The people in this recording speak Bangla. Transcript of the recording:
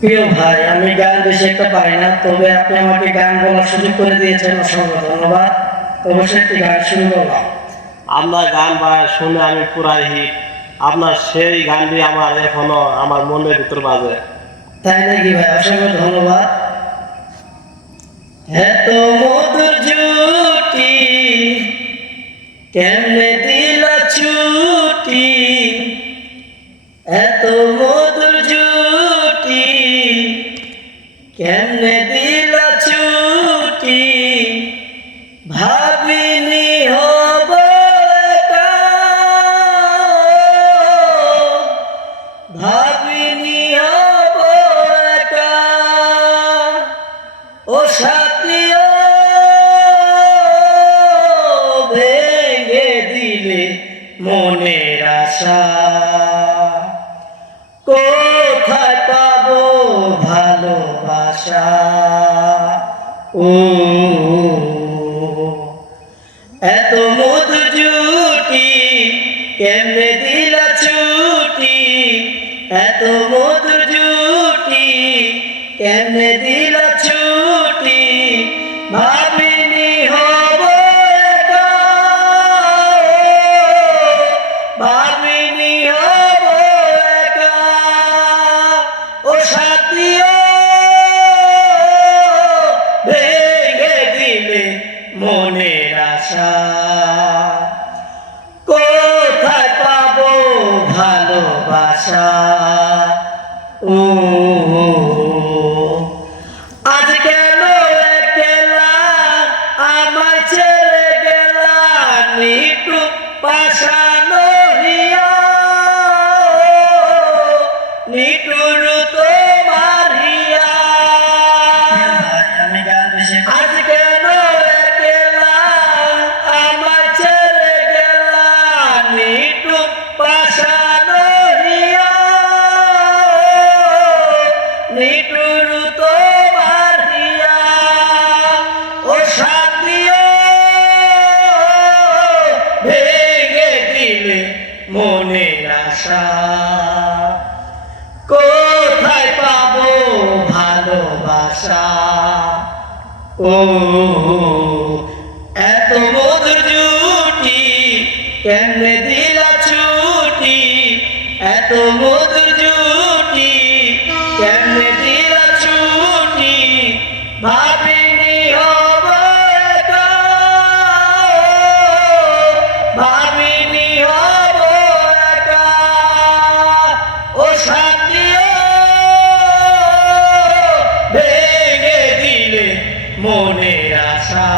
প্রিয় ভাই, আমি গান বেশি একটা পারি না, তবে আপনি আমাকে গান বলার সুযোগ করে দিয়েছেন, অসংখ্য ধন্যবাদ। অবশ্যই একটি গান শুরু করলাম। আপনার গান শুনে আমি পুরাই হিট। আপনার সেই গানটি আমার এখনো আমার মনের ভিতর বাজে। তাই নাকি ভাই? অসংখ্য ধন্যবাদ। এত মধুর জুটি কেমনে দিলা ছুটি, এত মধুর জুটি কেমনে দিলা ছুটি, ভাবিনি হব একা, ভাবিনি হব একা, ও সাথীও ভেঙে দিলে মনের আশা, কোথায় পাবো ভালোবাসা। ও এত মধুর জুটি কেমনে দিলা ছুটি, এত মধুর জুটি কেমনে দিলা ছুটি, ভাবিনি হব একা, ভাবিনি হব একা, ও সাথীও ভেঙে দিলে মনের আশা, কোথায় পাবো ভালোবাসা। ও আজ কেন একলা আমায় ছেড়ে গেলা, নিটু পাশানো হিয়া, নিটুর তোমার হিয়া, আজ কেন একলা আমায় ছেড়ে গেলা, নিটু পাশানো হিয়া, নিটুর তোমার হিয়া, ও সাথীও ভেঙে দিলে মনের আশা, কোথায় পাবো ভালোবাসা। ও এত মধুর জুটি কেমনে দিলা ছুটি, এত মধুর জুটি কেমনে দিলা ছুটি, ভাবিনি হব একা, ভাবিনি হব একা, ও সাথীও ভেঙে দিলে মনের আশা।